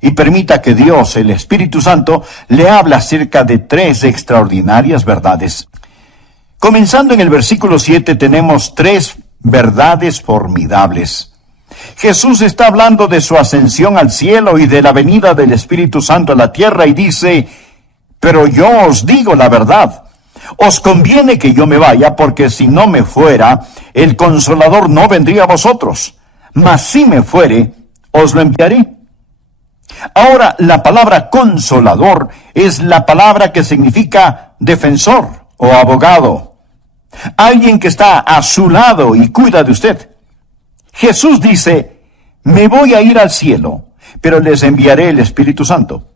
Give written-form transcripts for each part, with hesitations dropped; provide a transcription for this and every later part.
y permita que Dios, el Espíritu Santo, le hable acerca de 3 extraordinarias verdades. Comenzando en el versículo 7 tenemos 3 verdades formidables. Jesús está hablando de su ascensión al cielo y de la venida del Espíritu Santo a la tierra y dice: pero yo os digo la verdad. Os conviene que yo me vaya, porque si no me fuera, el Consolador no vendría a vosotros. Mas si me fuere, os lo enviaré. Ahora, la palabra consolador es la palabra que significa defensor o abogado. Alguien que está a su lado y cuida de usted. Jesús dice: me voy a ir al cielo, pero les enviaré el Espíritu Santo.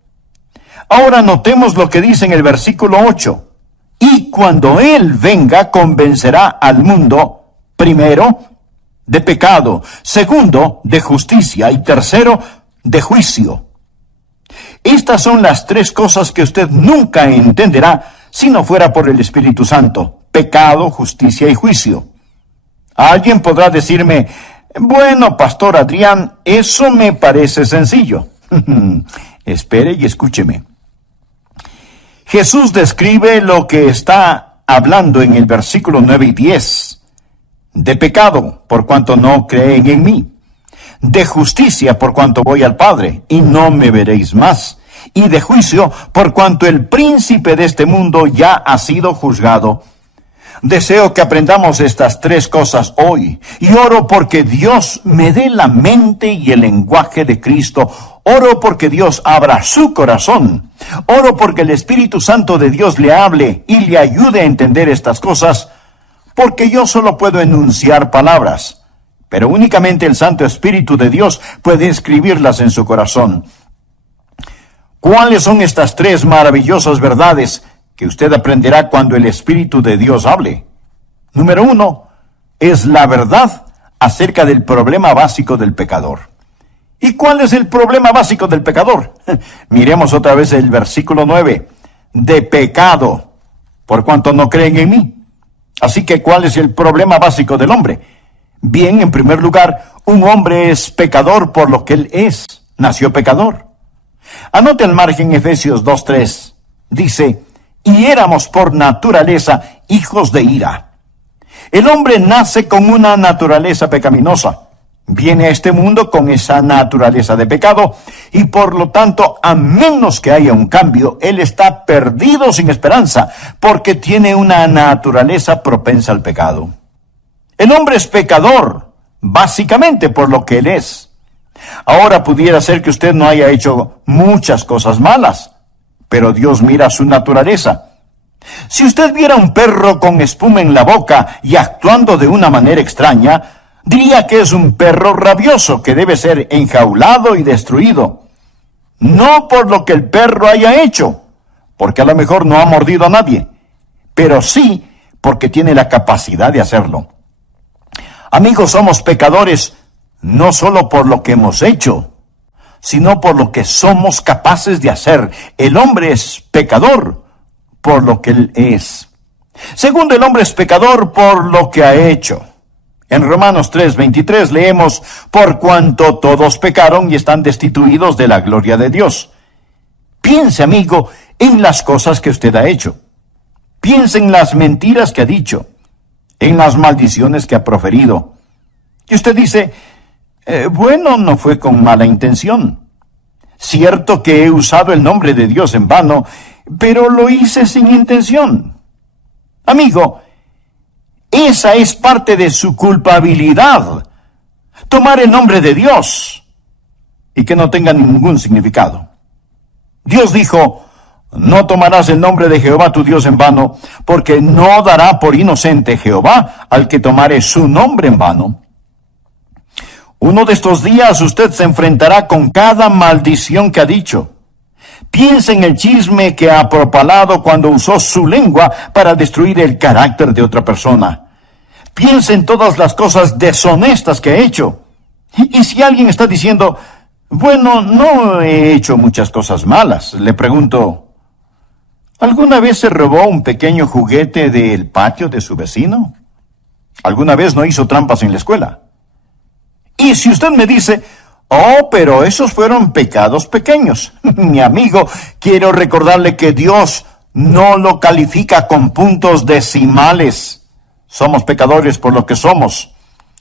Ahora notemos lo que dice en el versículo 8. Y cuando Él venga, convencerá al mundo, primero, de pecado, segundo, de justicia, y tercero, de juicio. Estas son las 3 cosas que usted nunca entenderá si no fuera por el Espíritu Santo: pecado, justicia y juicio. Alguien podrá decirme: bueno, Pastor Adrián, eso me parece sencillo. Espere y escúcheme. Jesús describe lo que está hablando en el versículo 9 y 10. De pecado, por cuanto no creen en mí. De justicia, por cuanto voy al Padre, y no me veréis más. Y de juicio, por cuanto el príncipe de este mundo ya ha sido juzgado. Deseo que aprendamos estas 3 cosas hoy, y oro porque Dios me dé la mente y el lenguaje de Cristo. Oro porque Dios abra su corazón. Oro porque el Espíritu Santo de Dios le hable y le ayude a entender estas cosas, porque yo solo puedo enunciar palabras, pero únicamente el Santo Espíritu de Dios puede escribirlas en su corazón. ¿Cuáles son estas 3 maravillosas verdades que usted aprenderá cuando el Espíritu de Dios hable? Número 1, es la verdad acerca del problema básico del pecador. ¿Y cuál es el problema básico del pecador? Miremos otra vez el versículo 9. De pecado, por cuanto no creen en mí. Así que, ¿cuál es el problema básico del hombre? Bien, en primer lugar, un hombre es pecador por lo que él es. Nació pecador. Anote al margen Efesios 2:3. Dice: y éramos por naturaleza hijos de ira. El hombre nace con una naturaleza pecaminosa. Viene a este mundo con esa naturaleza de pecado, y por lo tanto, a menos que haya un cambio, él está perdido sin esperanza, porque tiene una naturaleza propensa al pecado. El hombre es pecador, básicamente por lo que él es. Ahora pudiera ser que usted no haya hecho muchas cosas malas, pero Dios mira su naturaleza. Si usted viera un perro con espuma en la boca y actuando de una manera extraña, diría que es un perro rabioso que debe ser enjaulado y destruido. No por lo que el perro haya hecho, porque a lo mejor no ha mordido a nadie, pero sí porque tiene la capacidad de hacerlo. Amigos, somos pecadores no solo por lo que hemos hecho, sino por lo que somos capaces de hacer. El hombre es pecador por lo que él es. Segundo, el hombre es pecador por lo que ha hecho. En Romanos 3:23 leemos: por cuanto todos pecaron y están destituidos de la gloria de Dios. Piense, amigo, en las cosas que usted ha hecho. Piense en las mentiras que ha dicho, en las maldiciones que ha proferido. Y usted dice: bueno, no fue con mala intención. Cierto que he usado el nombre de Dios en vano, pero lo hice sin intención. Amigo, esa es parte de su culpabilidad. Tomar el nombre de Dios y que no tenga ningún significado. Dios dijo: no tomarás el nombre de Jehová tu Dios en vano, porque no dará por inocente Jehová al que tomare su nombre en vano. Uno de estos días usted se enfrentará con cada maldición que ha dicho. Piense en el chisme que ha propalado cuando usó su lengua para destruir el carácter de otra persona. Piense en todas las cosas deshonestas que ha hecho. Y si alguien está diciendo: bueno, no he hecho muchas cosas malas, le pregunto: ¿alguna vez se robó un pequeño juguete del patio de su vecino? ¿Alguna vez no hizo trampas en la escuela? Y si usted me dice: Oh, pero esos fueron pecados pequeños. Mi amigo, quiero recordarle que Dios no lo califica con puntos decimales. Somos pecadores por lo que somos.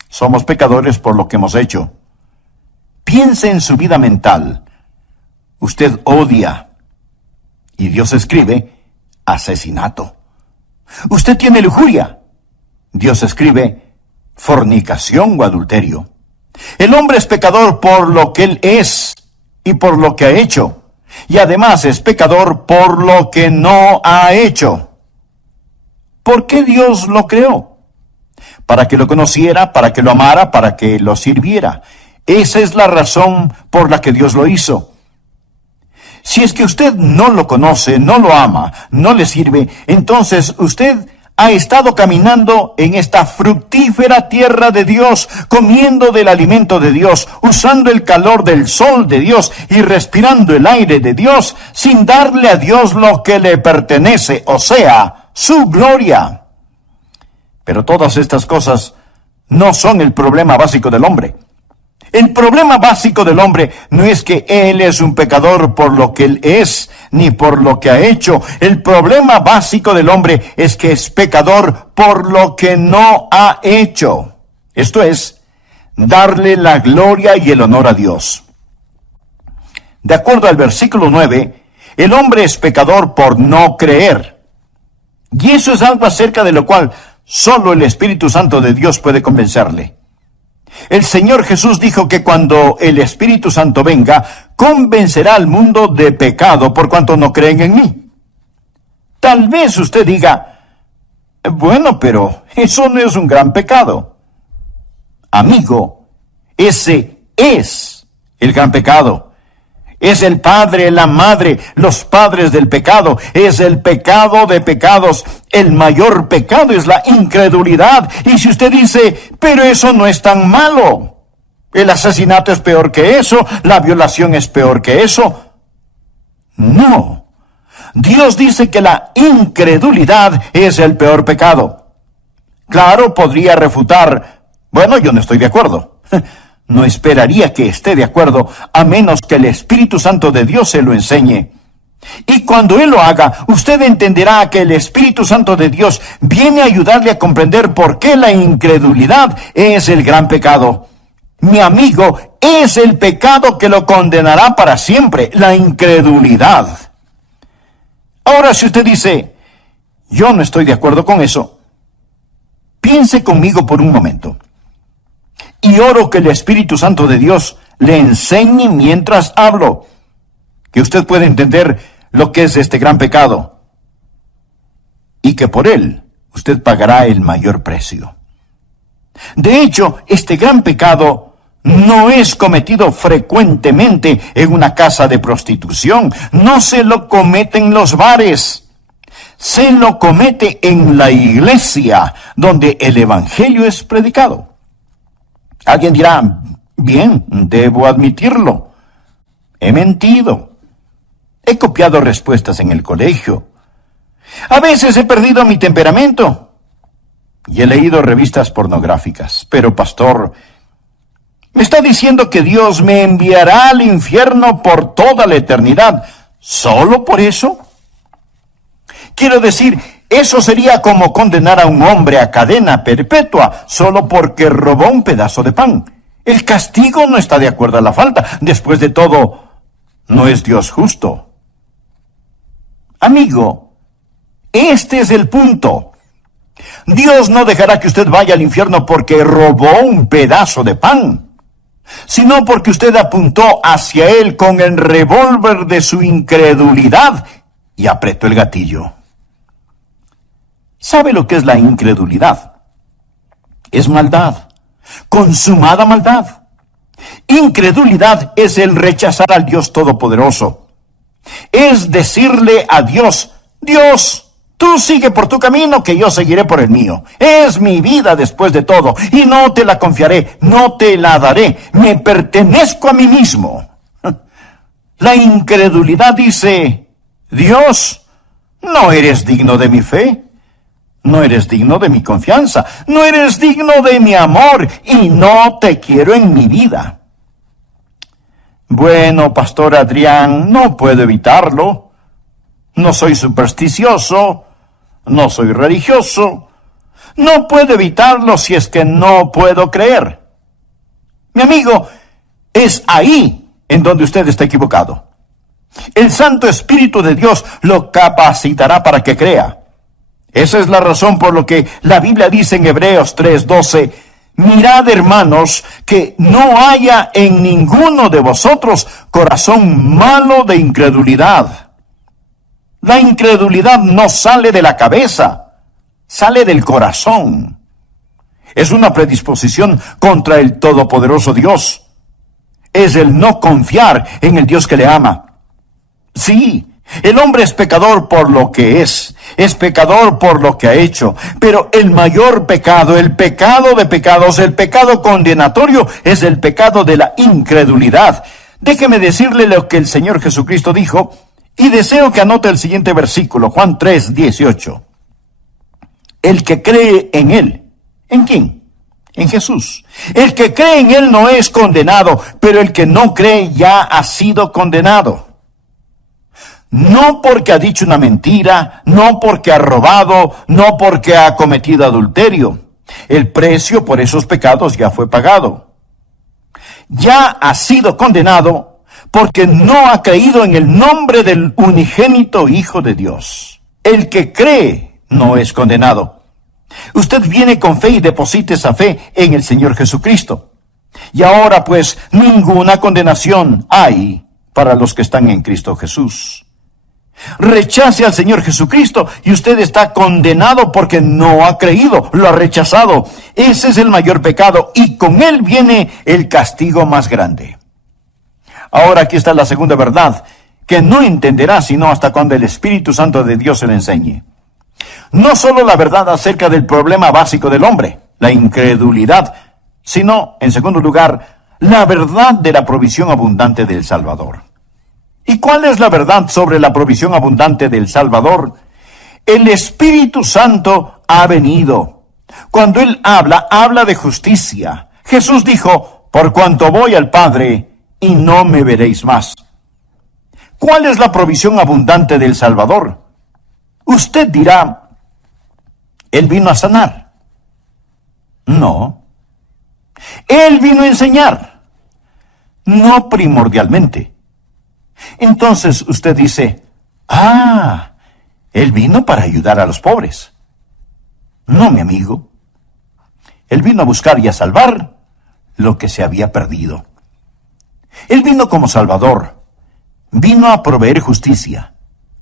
Somos pecadores por lo que hemos hecho. Piense en su vida mental. Usted odia. Y Dios escribe asesinato. Usted tiene lujuria. Dios escribe fornicación o adulterio. El hombre es pecador por lo que él es y por lo que ha hecho. Y además es pecador por lo que no ha hecho. ¿Por qué Dios lo creó? Para que lo conociera, para que lo amara, para que lo sirviera. Esa es la razón por la que Dios lo hizo. Si es que usted no lo conoce, no lo ama, no le sirve, entonces usted ha estado caminando en esta fructífera tierra de Dios, comiendo del alimento de Dios, usando el calor del sol de Dios y respirando el aire de Dios, sin darle a Dios lo que le pertenece, o sea, su gloria. Pero todas estas cosas no son el problema básico del hombre. El problema básico del hombre no es que él es un pecador por lo que él es, ni por lo que ha hecho. El problema básico del hombre es que es pecador por lo que no ha hecho. Esto es, darle la gloria y el honor a Dios. De acuerdo al versículo 9, el hombre es pecador por no creer. Y eso es algo acerca de lo cual solo el Espíritu Santo de Dios puede convencerle. El Señor Jesús dijo que cuando el Espíritu Santo venga, convencerá al mundo de pecado por cuanto no creen en mí. Tal vez usted diga, bueno, pero eso no es un gran pecado. Amigo, ese es el gran pecado. Es el padre, la madre, los padres del pecado. Es el pecado de pecados. El mayor pecado es la incredulidad. Y si usted dice, pero eso no es tan malo. El asesinato es peor que eso. La violación es peor que eso. No. Dios dice que la incredulidad es el peor pecado. Claro, podría refutar, bueno, yo no estoy de acuerdo. No esperaría que esté de acuerdo, a menos que el Espíritu Santo de Dios se lo enseñe. Y cuando Él lo haga, usted entenderá que el Espíritu Santo de Dios viene a ayudarle a comprender por qué la incredulidad es el gran pecado. Mi amigo, es el pecado que lo condenará para siempre, la incredulidad. Ahora, si usted dice, yo no estoy de acuerdo con eso, piense conmigo por un momento. Y oro que el Espíritu Santo de Dios le enseñe mientras hablo, que usted pueda entender lo que es este gran pecado, y que por él usted pagará el mayor precio. De hecho, este gran pecado no es cometido frecuentemente en una casa de prostitución, no se lo comete en los bares, se lo comete en la iglesia, donde el Evangelio es predicado. Alguien dirá, bien, debo admitirlo. He mentido. He copiado respuestas en el colegio. A veces he perdido mi temperamento. Y he leído revistas pornográficas. Pero, pastor, ¿me está diciendo que Dios me enviará al infierno por toda la eternidad solo por eso? Quiero decir, eso sería como condenar a un hombre a cadena perpetua solo porque robó un pedazo de pan. El castigo no está de acuerdo a la falta. Después de todo, no es Dios justo. Amigo, este es el punto. Dios no dejará que usted vaya al infierno porque robó un pedazo de pan, sino porque usted apuntó hacia él con el revólver de su incredulidad y apretó el gatillo. ¿Sabe lo que es la incredulidad? Es maldad, consumada maldad. Incredulidad es el rechazar al Dios Todopoderoso. Es decirle a Dios, Dios, tú sigue por tu camino, que yo seguiré por el mío. Es mi vida después de todo, y no te la confiaré, no te la daré. Me pertenezco a mí mismo. La incredulidad dice, Dios, no eres digno de mi fe. No eres digno de mi confianza, no eres digno de mi amor y no te quiero en mi vida. Bueno, Pastor Adrián, no puedo evitarlo. No soy supersticioso, no soy religioso. No puedo evitarlo si es que no puedo creer. Mi amigo, es ahí en donde usted está equivocado. El Santo Espíritu de Dios lo capacitará para que crea. Esa es la razón por lo que la Biblia dice en Hebreos 3:12, mirad, hermanos, que no haya en ninguno de vosotros corazón malo de incredulidad. La incredulidad no sale de la cabeza, sale del corazón. Es una predisposición contra el todopoderoso Dios. Es el no confiar en el Dios que le ama. Sí, el hombre es pecador por lo que es pecador por lo que ha hecho, pero el mayor pecado, el pecado de pecados, el pecado condenatorio, es el pecado de la incredulidad. Déjeme decirle lo que el Señor Jesucristo dijo, y deseo que anote el siguiente versículo, Juan 3:18. El que cree en Él, ¿en quién? En Jesús. El que cree en Él no es condenado, pero el que no cree ya ha sido condenado. No porque ha dicho una mentira, no porque ha robado, no porque ha cometido adulterio. El precio por esos pecados ya fue pagado. Ya ha sido condenado porque no ha creído en el nombre del unigénito Hijo de Dios. El que cree no es condenado. Usted viene con fe y deposita esa fe en el Señor Jesucristo. Y ahora pues ninguna condenación hay para los que están en Cristo Jesús. Rechace al Señor Jesucristo y usted está condenado porque no ha creído, lo ha rechazado. Ese es el mayor pecado y con él viene el castigo más grande. Ahora aquí está la segunda verdad, que no entenderá sino hasta cuando el Espíritu Santo de Dios se le enseñe. No solo la verdad acerca del problema básico del hombre, la incredulidad, sino, en segundo lugar, la verdad de la provisión abundante del Salvador. ¿Y cuál es la verdad sobre la provisión abundante del Salvador? El Espíritu Santo ha venido. Cuando Él habla de justicia. Jesús dijo, por cuanto voy al Padre, y no me veréis más. ¿Cuál es la provisión abundante del Salvador? Usted dirá, Él vino a sanar. No. Él vino a enseñar. No primordialmente. Entonces usted dice, Él vino para ayudar a los pobres. No, mi amigo. Él vino a buscar y a salvar lo que se había perdido. Él vino como Salvador. Vino a proveer justicia.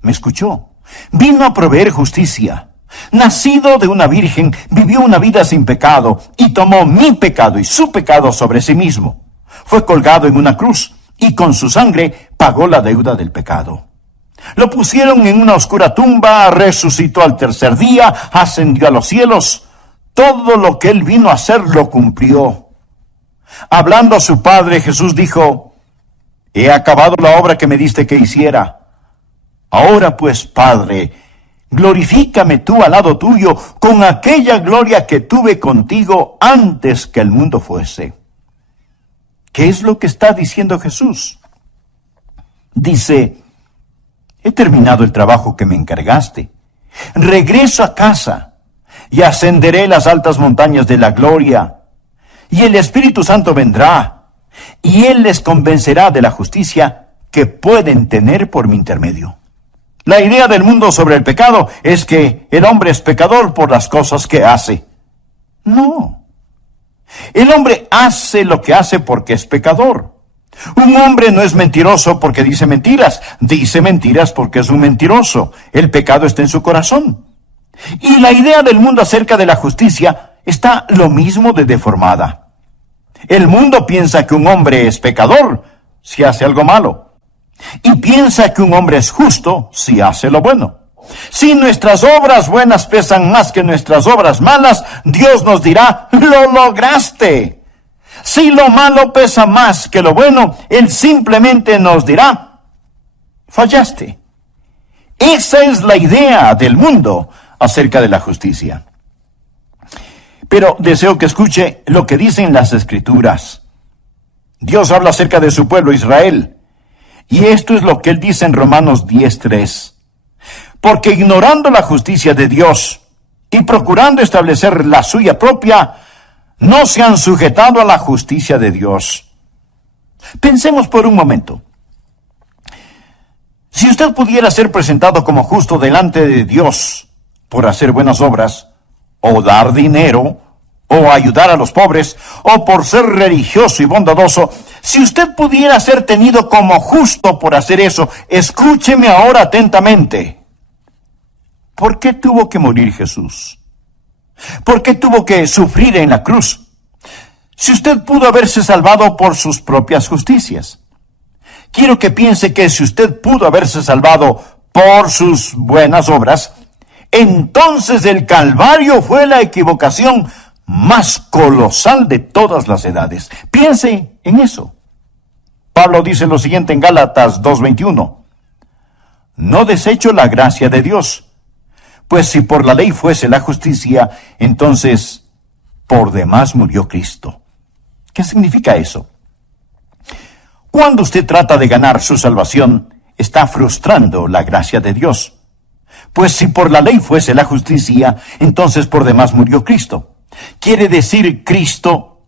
¿Me escuchó? Vino a proveer justicia. Nacido de una virgen, vivió una vida sin pecado y tomó mi pecado y su pecado sobre sí mismo. Fue colgado en una cruz y con su sangre pagó la deuda del pecado. Lo pusieron en una oscura tumba, resucitó al tercer día, ascendió a los cielos. Todo lo que Él vino a hacer lo cumplió. Hablando a su Padre, Jesús dijo, he acabado la obra que me diste que hiciera. Ahora pues, Padre, glorifícame tú al lado tuyo con aquella gloria que tuve contigo antes que el mundo fuese. ¿Qué es lo que está diciendo Jesús? Dice, he terminado el trabajo que me encargaste. Regreso a casa y ascenderé las altas montañas de la gloria. Y el Espíritu Santo vendrá y Él les convencerá de la justicia que pueden tener por mi intermedio. La idea del mundo sobre el pecado es que el hombre es pecador por las cosas que hace. No. El hombre hace lo que hace porque es pecador. Un hombre no es mentiroso porque dice mentiras porque es un mentiroso. El pecado está en su corazón. Y la idea del mundo acerca de la justicia está lo mismo de deformada. El mundo piensa que un hombre es pecador si hace algo malo. Y piensa que un hombre es justo si hace lo bueno. Si nuestras obras buenas pesan más que nuestras obras malas, Dios nos dirá, ¡lo lograste! Si lo malo pesa más que lo bueno, Él simplemente nos dirá, fallaste. Esa es la idea del mundo acerca de la justicia. Pero deseo que escuche lo que dicen las Escrituras. Dios habla acerca de su pueblo Israel. Y esto es lo que él dice en Romanos 10:3. Porque ignorando la justicia de Dios y procurando establecer la suya propia, no se han sujetado a la justicia de Dios. Pensemos por un momento. Si usted pudiera ser presentado como justo delante de Dios por hacer buenas obras, o dar dinero, o ayudar a los pobres, o por ser religioso y bondadoso, si usted pudiera ser tenido como justo por hacer eso, escúcheme ahora atentamente. ¿Por qué tuvo que morir Jesús? ¿Por qué tuvo que sufrir en la cruz? Si usted pudo haberse salvado por sus propias justicias. Quiero que piense que si usted pudo haberse salvado por sus buenas obras, entonces el Calvario fue la equivocación más colosal de todas las edades. Piense en eso. Pablo dice lo siguiente en Gálatas 2:21. No desecho la gracia de Dios, pues si por la ley fuese la justicia, entonces por demás murió Cristo. ¿Qué significa eso? Cuando usted trata de ganar su salvación, está frustrando la gracia de Dios. Pues si por la ley fuese la justicia, entonces por demás murió Cristo. ¿Quiere decir Cristo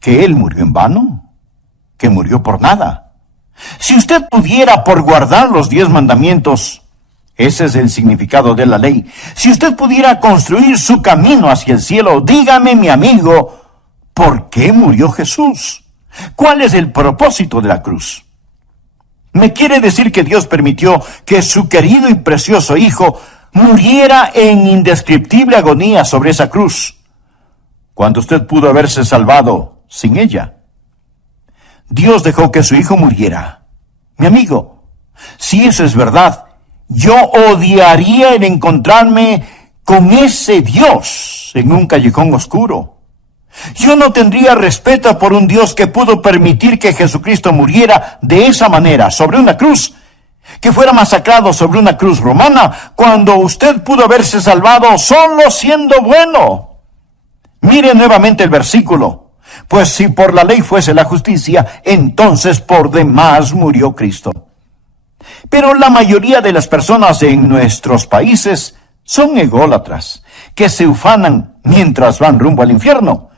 que Él murió en vano? ¿Que murió por nada? Si usted pudiera por guardar los 10 mandamientos, ese es el significado de la ley. Si usted pudiera construir su camino hacia el cielo, dígame, mi amigo, ¿por qué murió Jesús? ¿Cuál es el propósito de la cruz? ¿Me quiere decir que Dios permitió que su querido y precioso Hijo muriera en indescriptible agonía sobre esa cruz, cuando usted pudo haberse salvado sin ella? Dios dejó que su Hijo muriera. Mi amigo, si eso es verdad, yo odiaría el encontrarme con ese Dios en un callejón oscuro. Yo no tendría respeto por un Dios que pudo permitir que Jesucristo muriera de esa manera, sobre una cruz, que fuera masacrado sobre una cruz romana, cuando usted pudo haberse salvado solo siendo bueno. Mire nuevamente el versículo. Pues si por la ley fuese la justicia, entonces por demás murió Cristo. Pero la mayoría de las personas en nuestros países son ególatras, que se ufanan mientras van rumbo al infierno.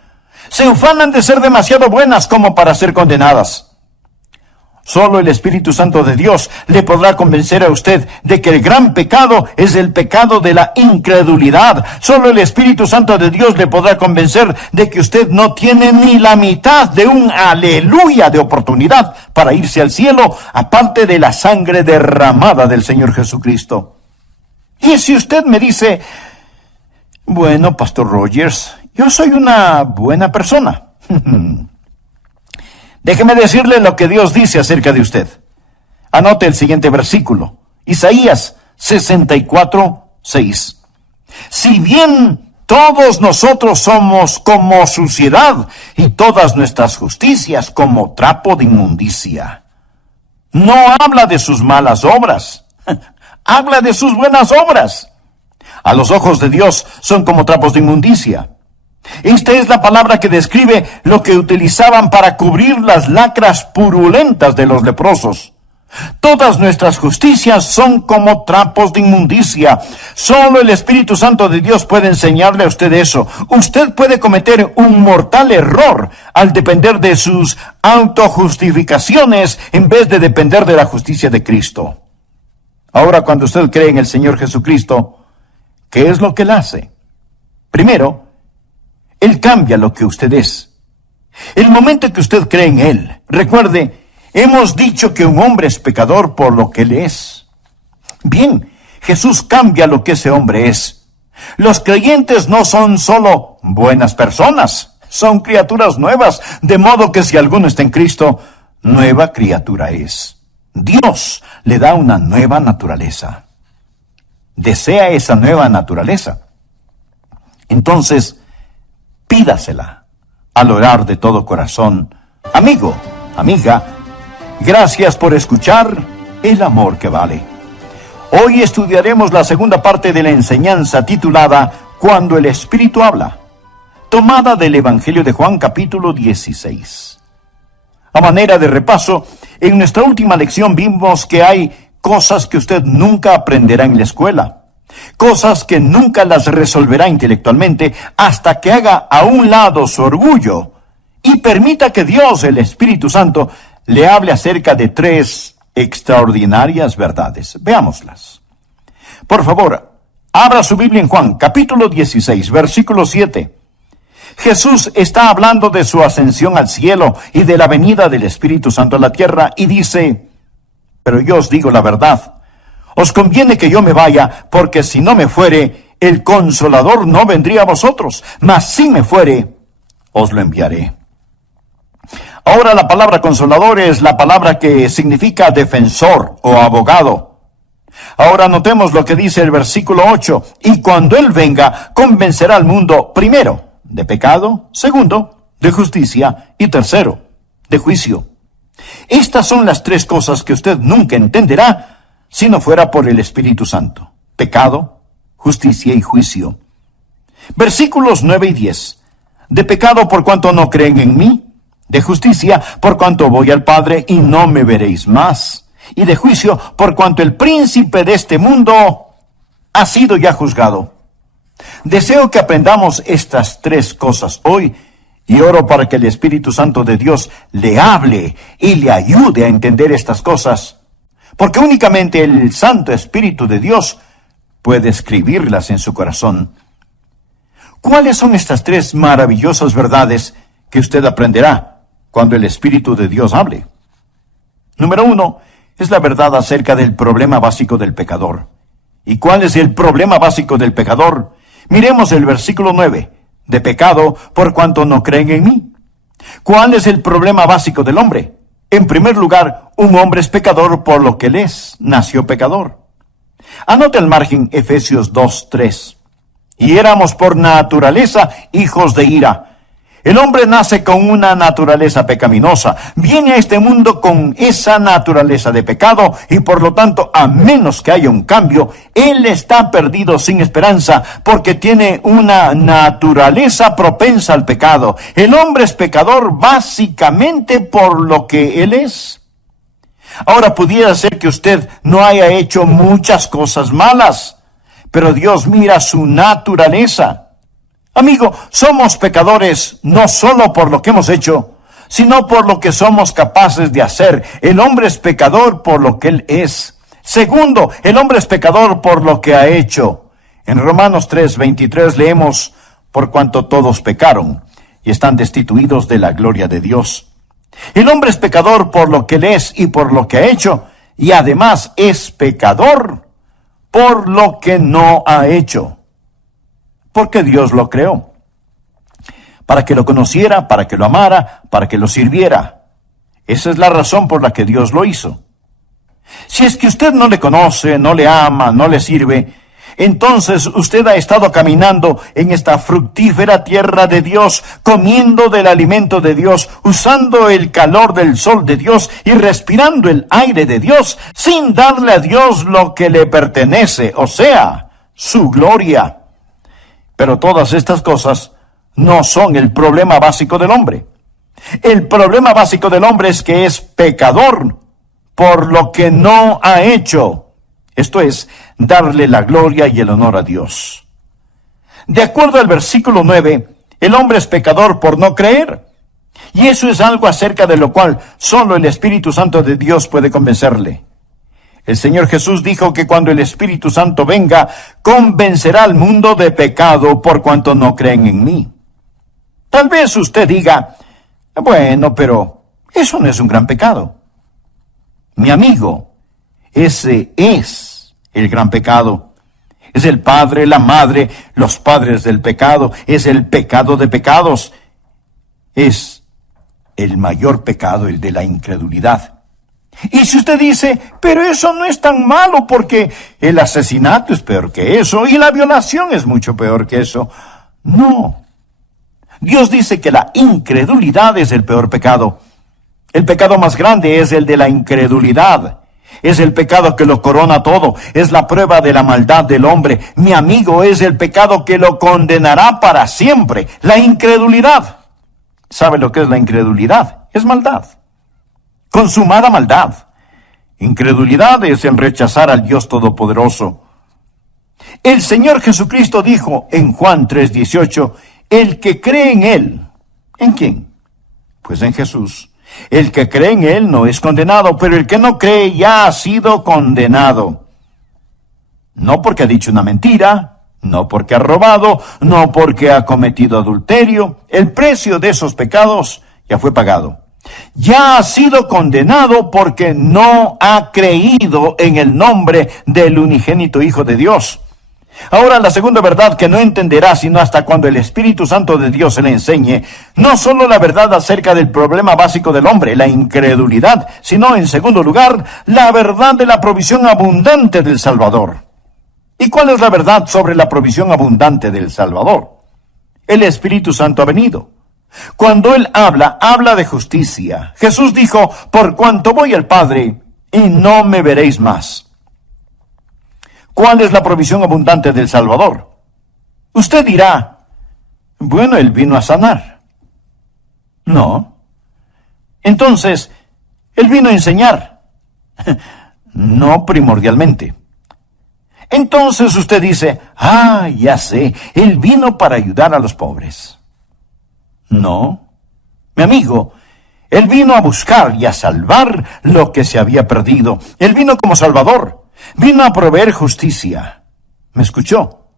Se ufanan de ser demasiado buenas como para ser condenadas. Solo el Espíritu Santo de Dios le podrá convencer a usted de que el gran pecado es el pecado de la incredulidad. Solo el Espíritu Santo de Dios le podrá convencer de que usted no tiene ni la mitad de un aleluya de oportunidad para irse al cielo, aparte de la sangre derramada del Señor Jesucristo. Y si usted me dice, bueno, Pastor Rogers, yo soy una buena persona. Déjeme decirle lo que Dios dice acerca de usted. Anote el siguiente versículo. Isaías 64:6. Si bien todos nosotros somos como suciedad y todas nuestras justicias como trapo de inmundicia. No habla de sus malas obras. Habla de sus buenas obras. A los ojos de Dios son como trapos de inmundicia. Esta es la palabra que describe lo que utilizaban para cubrir las lacras purulentas de los leprosos. Todas nuestras justicias son como trapos de inmundicia. Solo el Espíritu Santo de Dios puede enseñarle a usted eso. Usted puede cometer un mortal error al depender de sus autojustificaciones en vez de depender de la justicia de Cristo. Ahora, cuando usted cree en el Señor Jesucristo, ¿qué es lo que Él hace? Primero, Él cambia lo que usted es. El momento que usted cree en Él, recuerde, hemos dicho que un hombre es pecador por lo que Él es. Bien, Jesús cambia lo que ese hombre es. Los creyentes no son solo buenas personas, son criaturas nuevas, de modo que si alguno está en Cristo, nueva criatura es. Dios le da una nueva naturaleza. ¿Desea esa nueva naturaleza? Entonces, pídasela al orar de todo corazón. Amigo, amiga, gracias por escuchar El Amor que Vale. Hoy estudiaremos la segunda parte de la enseñanza titulada Cuando el Espíritu habla, tomada del Evangelio de Juan capítulo 16. A manera de repaso, en nuestra última lección vimos que hay cosas que usted nunca aprenderá en la escuela, cosas que nunca las resolverá intelectualmente hasta que haga a un lado su orgullo y permita que Dios, el Espíritu Santo, le hable acerca de 3 extraordinarias verdades. Veámoslas. Por favor, abra su Biblia en Juan, capítulo 16, versículo 7. Jesús está hablando de su ascensión al cielo y de la venida del Espíritu Santo a la tierra y dice: pero yo os digo la verdad, os conviene que yo me vaya, porque si no me fuere, el Consolador no vendría a vosotros, mas si me fuere, os lo enviaré. Ahora la palabra Consolador es la palabra que significa defensor o abogado. Ahora notemos lo que dice el versículo 8, y cuando Él venga, convencerá al mundo, primero, de pecado, segundo, de justicia, y tercero, de juicio. Estas son las 3 cosas que usted nunca entenderá si no fuera por el Espíritu Santo: pecado, justicia y juicio. Versículos 9 y 10. De pecado por cuanto no creen en mí, de justicia por cuanto voy al Padre y no me veréis más, y de juicio por cuanto el príncipe de este mundo ha sido ya juzgado. Deseo que aprendamos estas 3 cosas hoy y oro para que el Espíritu Santo de Dios le hable y le ayude a entender estas cosas, porque únicamente el Santo Espíritu de Dios puede escribirlas en su corazón. ¿Cuáles son estas 3 maravillosas verdades que usted aprenderá cuando el Espíritu de Dios hable? Número 1 es la verdad acerca del problema básico del pecador. ¿Y cuál es el problema básico del pecador? Miremos el versículo 9. De pecado por cuanto no creen en mí. ¿Cuál es el problema básico del hombre? En primer lugar, un hombre es pecador por lo que él es, nació pecador. Anota al margen Efesios 2:3. Y éramos por naturaleza hijos de ira. El hombre nace con una naturaleza pecaminosa, viene a este mundo con esa naturaleza de pecado y por lo tanto, a menos que haya un cambio, él está perdido sin esperanza porque tiene una naturaleza propensa al pecado. El hombre es pecador básicamente por lo que él es. Ahora pudiera ser que usted no haya hecho muchas cosas malas, pero Dios mira su naturaleza. Amigo, somos pecadores no solo por lo que hemos hecho, sino por lo que somos capaces de hacer. El hombre es pecador por lo que él es. Segundo, el hombre es pecador por lo que ha hecho. En Romanos 3:23 leemos: por cuanto todos pecaron y están destituidos de la gloria de Dios. El hombre es pecador por lo que él es y por lo que ha hecho, y además es pecador por lo que no ha hecho. Porque Dios lo creó, para que lo conociera, para que lo amara, para que lo sirviera. Esa es la razón por la que Dios lo hizo. Si es que usted no le conoce, no le ama, no le sirve, entonces usted ha estado caminando en esta fructífera tierra de Dios, comiendo del alimento de Dios, usando el calor del sol de Dios y respirando el aire de Dios, sin darle a Dios lo que le pertenece, o sea, su gloria. Pero todas estas cosas no son el problema básico del hombre. El problema básico del hombre es que es pecador por lo que no ha hecho. Esto es, darle la gloria y el honor a Dios. De acuerdo al versículo 9, el hombre es pecador por no creer. Y eso es algo acerca de lo cual solo el Espíritu Santo de Dios puede convencerle. El Señor Jesús dijo que cuando el Espíritu Santo venga, convencerá al mundo de pecado por cuanto no creen en mí. Tal vez usted diga: bueno, pero eso no es un gran pecado. Mi amigo, ese es el gran pecado. Es el padre, la madre, los padres del pecado. Es el pecado de pecados. Es el mayor pecado, el de la incredulidad. Y si usted dice: pero eso no es tan malo porque el asesinato es peor que eso y la violación es mucho peor que eso. No. Dios dice que la incredulidad es el peor pecado. El pecado más grande es el de la incredulidad. Es el pecado que lo corona todo. Es la prueba de la maldad del hombre. Mi amigo, es el pecado que lo condenará para siempre. La incredulidad. ¿Sabe lo que es la incredulidad? Es maldad. consumada maldad. Incredulidad es el rechazar al Dios Todopoderoso. El Señor Jesucristo dijo en Juan 3:18, el que cree en Él. ¿En quién? Pues en Jesús. El que cree en Él no es condenado, pero el que no cree ya ha sido condenado. No porque ha dicho una mentira, no porque ha robado, no porque ha cometido adulterio. El precio de esos pecados ya fue pagado. Ya ha sido condenado porque no ha creído en el nombre del unigénito Hijo de Dios. Ahora, la segunda verdad que no entenderá sino hasta cuando el Espíritu Santo de Dios se le enseñe, no solo la verdad acerca del problema básico del hombre, la incredulidad, sino, en segundo lugar, la verdad de la provisión abundante del Salvador. ¿Y cuál es la verdad sobre la provisión abundante del Salvador? El Espíritu Santo ha venido. Cuando Él habla de justicia. Jesús dijo, por cuanto voy al Padre, y no me veréis más. ¿Cuál es la provisión abundante del Salvador? Usted dirá, bueno, Él vino a sanar. No. Entonces, Él vino a enseñar. No primordialmente. Entonces usted dice, ya sé, Él vino para ayudar a los pobres. No, mi amigo, Él vino a buscar y a salvar lo que se había perdido. Él vino como Salvador. Vino a proveer justicia. ¿Me escuchó?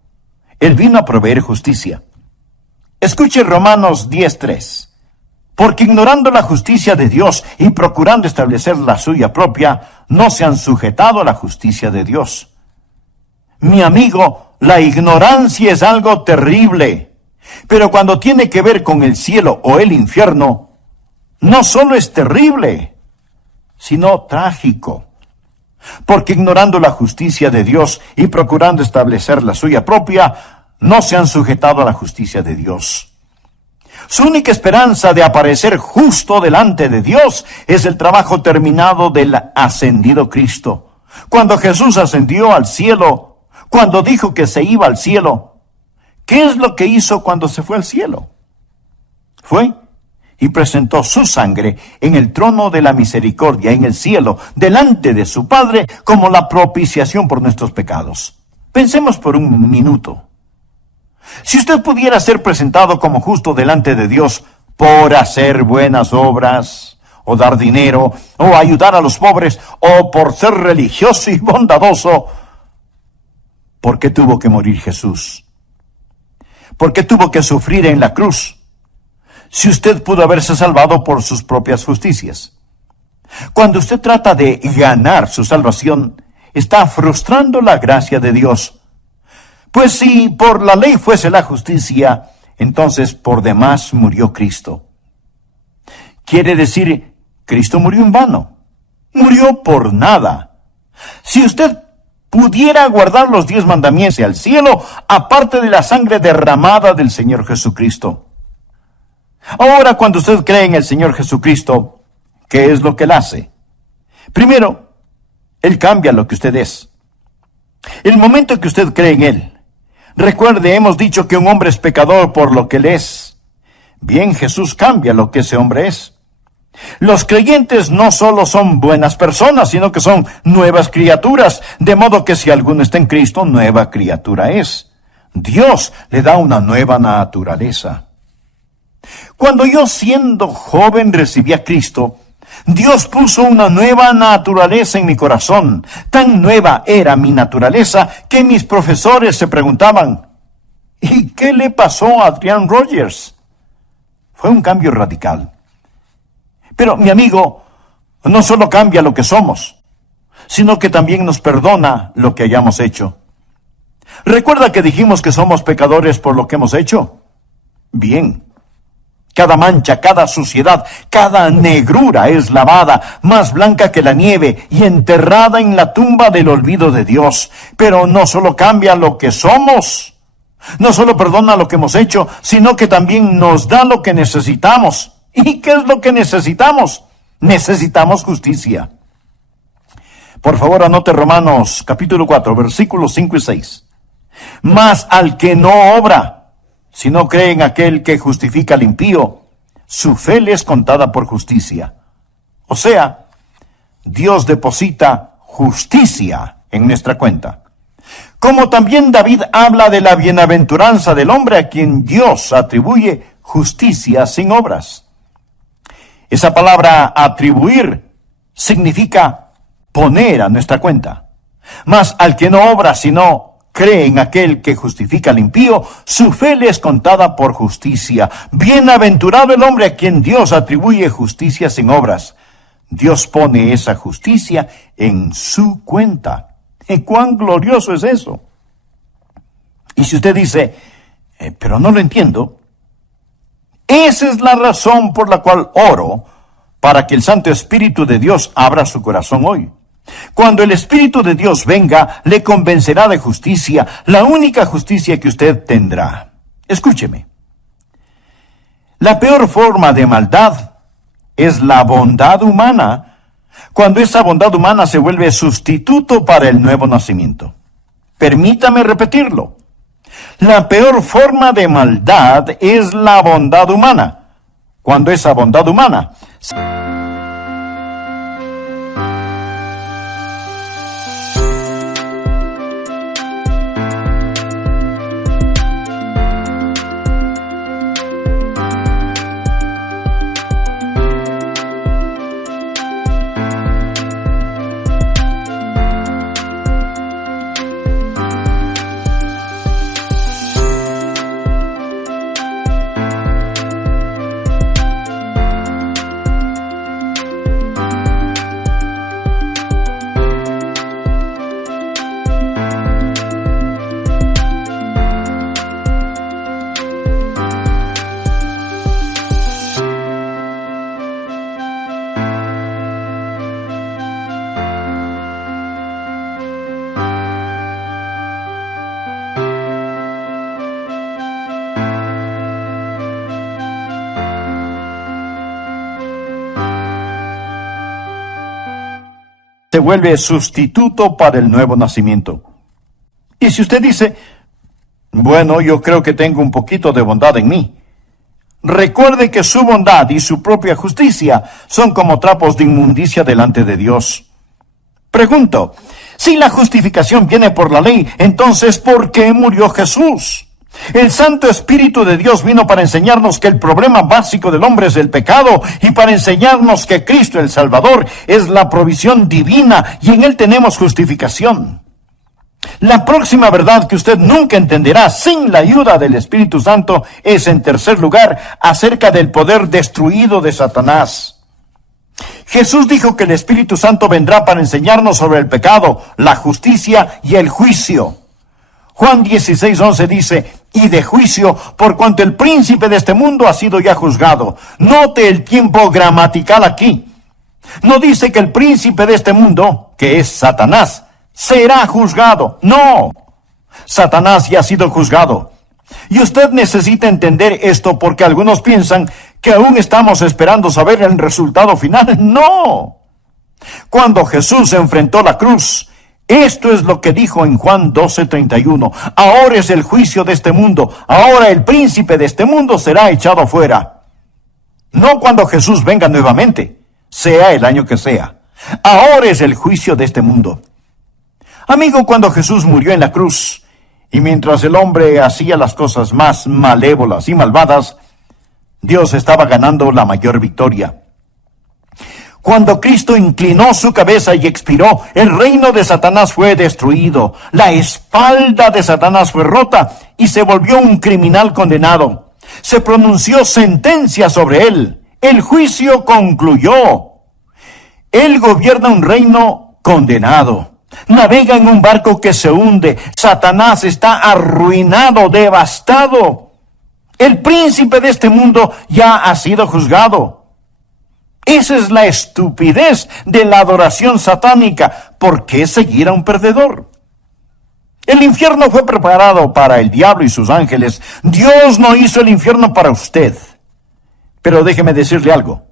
Él vino a proveer justicia. Escuche Romanos 10:3. Porque ignorando la justicia de Dios y procurando establecer la suya propia, no se han sujetado a la justicia de Dios. Mi amigo, la ignorancia es algo terrible. Pero cuando tiene que ver con el cielo o el infierno, no solo es terrible, sino trágico. Porque ignorando la justicia de Dios y procurando establecer la suya propia, no se han sujetado a la justicia de Dios. Su única esperanza de aparecer justo delante de Dios es el trabajo terminado del ascendido Cristo. Cuando Jesús ascendió al cielo, cuando dijo que se iba al cielo, ¿qué es lo que hizo cuando se fue al cielo? Fue y presentó su sangre en el trono de la misericordia en el cielo, delante de su Padre, como la propiciación por nuestros pecados. Pensemos por un minuto. Si usted pudiera ser presentado como justo delante de Dios por hacer buenas obras, o dar dinero, o ayudar a los pobres, o por ser religioso y bondadoso, ¿por qué tuvo que morir Jesús? ¿Por qué tuvo que sufrir en la cruz? Si usted pudo haberse salvado por sus propias justicias. Cuando usted trata de ganar su salvación, está frustrando la gracia de Dios. Pues si por la ley fuese la justicia, entonces por demás murió Cristo. Quiere decir, Cristo murió en vano. Murió por nada. Si usted pudiera guardar los 10 mandamientos al cielo, aparte de la sangre derramada del Señor Jesucristo. Ahora, cuando usted cree en el Señor Jesucristo, ¿qué es lo que Él hace? Primero, Él cambia lo que usted es. El momento que usted cree en Él, recuerde, hemos dicho que un hombre es pecador por lo que Él es. Bien, Jesús cambia lo que ese hombre es. Los creyentes no solo son buenas personas, sino que son nuevas criaturas, de modo que si alguno está en Cristo, nueva criatura es. Dios le da una nueva naturaleza. Cuando yo, siendo joven, recibí a Cristo, Dios puso una nueva naturaleza en mi corazón. Tan nueva era mi naturaleza que mis profesores se preguntaban, ¿y qué le pasó a Adrian Rogers? Fue un cambio radical. Pero, mi amigo, no solo cambia lo que somos, sino que también nos perdona lo que hayamos hecho. ¿Recuerda que dijimos que somos pecadores por lo que hemos hecho? Bien. Cada mancha, cada suciedad, cada negrura es lavada, más blanca que la nieve, y enterrada en la tumba del olvido de Dios. Pero no solo cambia lo que somos, no solo perdona lo que hemos hecho, sino que también nos da lo que necesitamos. ¿Y qué es lo que necesitamos? Necesitamos justicia. Por favor, anote Romanos capítulo 4, versículos 5 y 6. Mas al que no obra, si no cree en aquel que justifica al impío, su fe le es contada por justicia. O sea, Dios deposita justicia en nuestra cuenta. Como también David habla de la bienaventuranza del hombre a quien Dios atribuye justicia sin obras. Esa palabra atribuir significa poner a nuestra cuenta. Mas al que no obra, sino cree en aquel que justifica al impío, su fe le es contada por justicia. Bienaventurado el hombre a quien Dios atribuye justicia sin obras. Dios pone esa justicia en su cuenta. ¿Y cuán glorioso es eso? Y si usted dice, pero no lo entiendo, esa es la razón por la cual oro para que el Santo Espíritu de Dios abra su corazón hoy. Cuando el Espíritu de Dios venga, le convencerá de justicia, la única justicia que usted tendrá. Escúcheme. La peor forma de maldad es la bondad humana, cuando esa bondad humana se vuelve sustituto para el nuevo nacimiento. Permítame repetirlo. La peor forma de maldad es la bondad humana, cuando esa bondad humana se vuelve sustituto para el nuevo nacimiento. Y si usted dice, bueno, yo creo que tengo un poquito de bondad en mí, recuerde que su bondad y su propia justicia son como trapos de inmundicia delante de Dios. Pregunto, si la justificación viene por la ley, entonces ¿por qué murió Jesús? El Santo Espíritu de Dios vino para enseñarnos que el problema básico del hombre es el pecado y para enseñarnos que Cristo el Salvador es la provisión divina y en Él tenemos justificación. La próxima verdad que usted nunca entenderá sin la ayuda del Espíritu Santo es, en tercer lugar, acerca del poder destruido de Satanás. Jesús dijo que el Espíritu Santo vendrá para enseñarnos sobre el pecado, la justicia y el juicio. Juan 16:11 dice, y de juicio, por cuanto el príncipe de este mundo ha sido ya juzgado. Note el tiempo gramatical aquí. No dice que el príncipe de este mundo, que es Satanás, será juzgado. No, Satanás ya ha sido juzgado. Y usted necesita entender esto porque algunos piensan que aún estamos esperando saber el resultado final. No. Cuando Jesús enfrentó la cruz, esto es lo que dijo en Juan 12:31. Ahora es el juicio de este mundo. Ahora el príncipe de este mundo será echado fuera. No cuando Jesús venga nuevamente, sea el año que sea. Ahora es el juicio de este mundo. Amigo, cuando Jesús murió en la cruz, y mientras el hombre hacía las cosas más malévolas y malvadas, Dios estaba ganando la mayor victoria. Cuando Cristo inclinó su cabeza y expiró, el reino de Satanás fue destruido. La espalda de Satanás fue rota y se volvió un criminal condenado. Se pronunció sentencia sobre él. El juicio concluyó. Él gobierna un reino condenado. Navega en un barco que se hunde. Satanás está arruinado, devastado. El príncipe de este mundo ya ha sido juzgado. Esa es la estupidez de la adoración satánica. ¿Por qué seguir a un perdedor? El infierno fue preparado para el diablo y sus ángeles. Dios no hizo el infierno para usted. Pero déjeme decirle algo.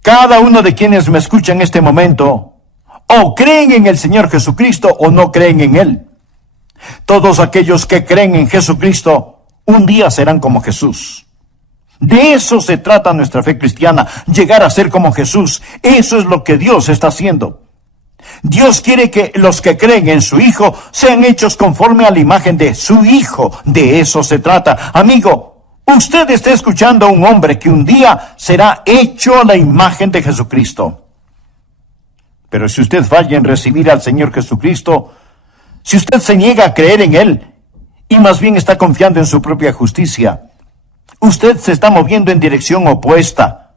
Cada uno de quienes me escucha en este momento, o creen en el Señor Jesucristo o no creen en Él. Todos aquellos que creen en Jesucristo, un día serán como Jesús. De eso se trata nuestra fe cristiana, llegar a ser como Jesús. Eso es lo que Dios está haciendo. Dios quiere que los que creen en su Hijo sean hechos conforme a la imagen de su Hijo. De eso se trata. Amigo, usted está escuchando a un hombre que un día será hecho a la imagen de Jesucristo. Pero si usted falla en recibir al Señor Jesucristo, si usted se niega a creer en Él, y más bien está confiando en su propia justicia, usted se está moviendo en dirección opuesta.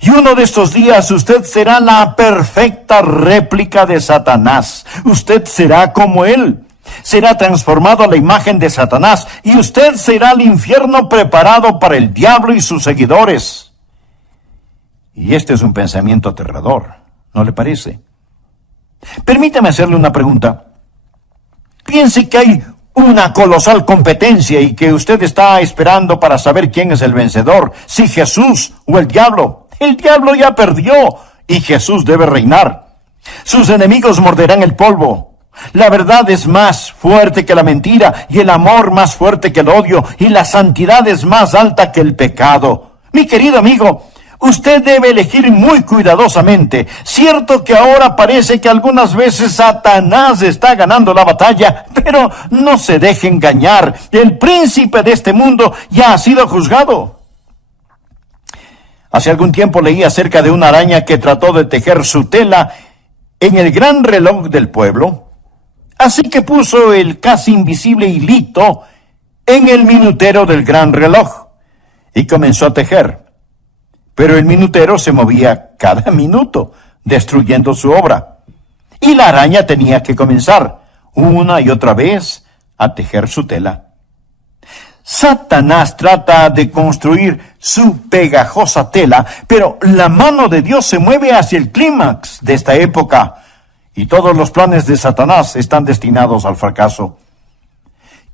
Y uno de estos días usted será la perfecta réplica de Satanás. Usted será como él. Será transformado a la imagen de Satanás. Y usted será el infierno preparado para el diablo y sus seguidores. Y este es un pensamiento aterrador, ¿no le parece? Permítame hacerle una pregunta. Piense que hay una colosal competencia y que usted está esperando para saber quién es el vencedor, si Jesús o el diablo. El diablo ya perdió y Jesús debe reinar. Sus enemigos morderán el polvo. La verdad es más fuerte que la mentira y el amor más fuerte que el odio y la santidad es más alta que el pecado. Mi querido amigo, usted debe elegir muy cuidadosamente. Cierto que ahora parece que algunas veces Satanás está ganando la batalla, pero no se deje engañar. El príncipe de este mundo ya ha sido juzgado. Hace algún tiempo leí acerca de una araña que trató de tejer su tela en el gran reloj del pueblo. Así que puso el casi invisible hilito en el minutero del gran reloj y comenzó a tejer. Pero el minutero se movía cada minuto, destruyendo su obra. Y la araña tenía que comenzar una y otra vez a tejer su tela. Satanás trata de construir su pegajosa tela, pero la mano de Dios se mueve hacia el clímax de esta época, y todos los planes de Satanás están destinados al fracaso.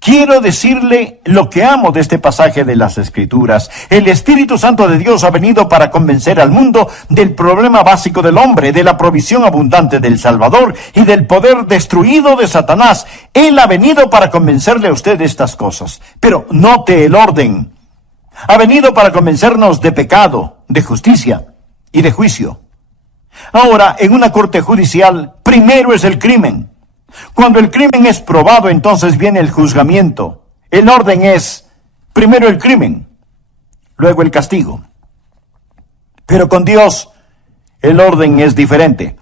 Quiero decirle lo que amo de este pasaje de las Escrituras. El Espíritu Santo de Dios ha venido para convencer al mundo del problema básico del hombre, de la provisión abundante del Salvador y del poder destruido de Satanás. Él ha venido para convencerle a usted de estas cosas. Pero note el orden. Ha venido para convencernos de pecado, de justicia y de juicio. Ahora, en una corte judicial, primero es el crimen. Cuando el crimen es probado, entonces viene el juzgamiento. El orden es, primero el crimen, luego el castigo. Pero con Dios, el orden es diferente.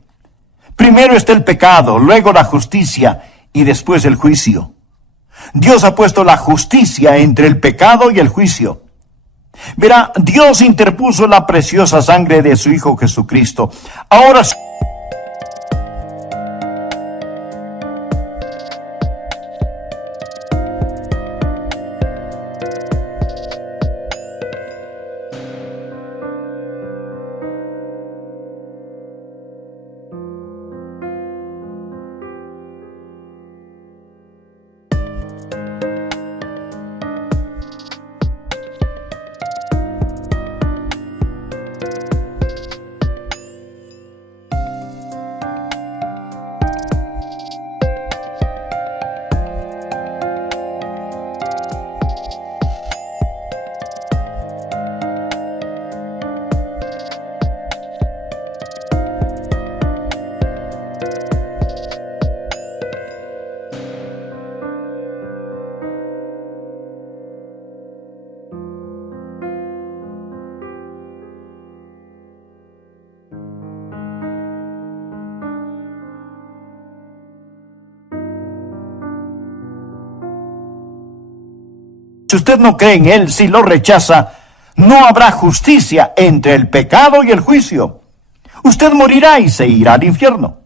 Primero está el pecado, luego la justicia y después el juicio. Dios ha puesto la justicia entre el pecado y el juicio. Verá, Dios interpuso la preciosa sangre de su Hijo Jesucristo. Ahora si usted no cree en Él, si lo rechaza, no habrá justicia entre el pecado y el juicio. Usted morirá y se irá al infierno.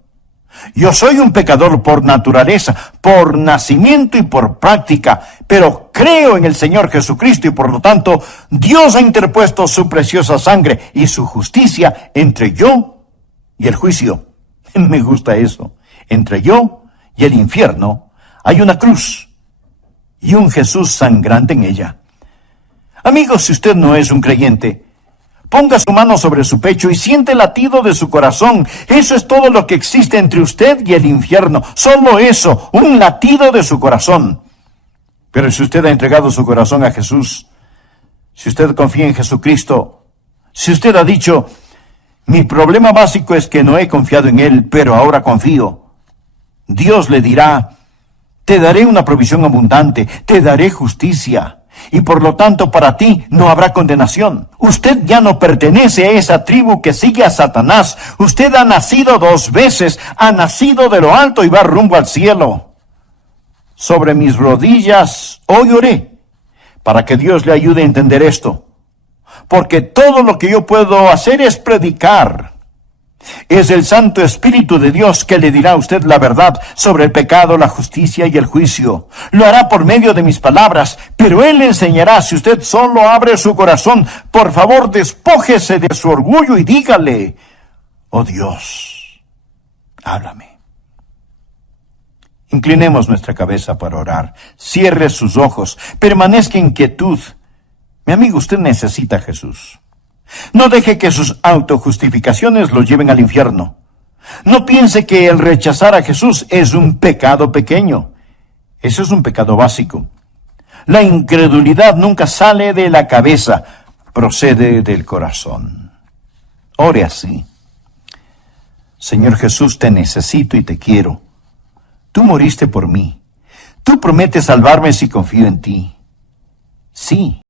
Yo soy un pecador por naturaleza, por nacimiento y por práctica, pero creo en el Señor Jesucristo y por lo tanto Dios ha interpuesto su preciosa sangre y su justicia entre yo y el juicio. Me gusta eso. Entre yo y el infierno hay una cruz y un Jesús sangrante en ella. Amigos, si usted no es un creyente, ponga su mano sobre su pecho y siente el latido de su corazón. Eso es todo lo que existe entre usted y el infierno. Solo eso, un latido de su corazón. Pero si usted ha entregado su corazón a Jesús, Si usted confía en Jesucristo, si usted ha dicho, mi problema básico es que no he confiado en Él, pero ahora confío, Dios le dirá, te daré una provisión abundante, te daré justicia, y por lo tanto para ti no habrá condenación. Usted ya no pertenece a esa tribu que sigue a Satanás. Usted ha nacido 2 veces, ha nacido de lo alto y va rumbo al cielo. Sobre mis rodillas hoy oré, para que Dios le ayude a entender esto. Porque todo lo que yo puedo hacer es predicar. Es el Santo Espíritu de Dios que le dirá a usted la verdad sobre el pecado, la justicia y el juicio. Lo hará por medio de mis palabras, pero Él le enseñará si usted solo abre su corazón. Por favor, despójese de su orgullo y dígale, oh Dios, háblame. Inclinemos nuestra cabeza para orar. Cierre sus ojos. Permanezca en quietud. Mi amigo, usted necesita a Jesús. No deje que sus autojustificaciones lo lleven al infierno. No piense que el rechazar a Jesús es un pecado pequeño. Eso es un pecado básico. La incredulidad nunca sale de la cabeza, procede del corazón. Ore así. Señor Jesús, te necesito y te quiero. Tú moriste por mí. Tú prometes salvarme si confío en ti. Sí.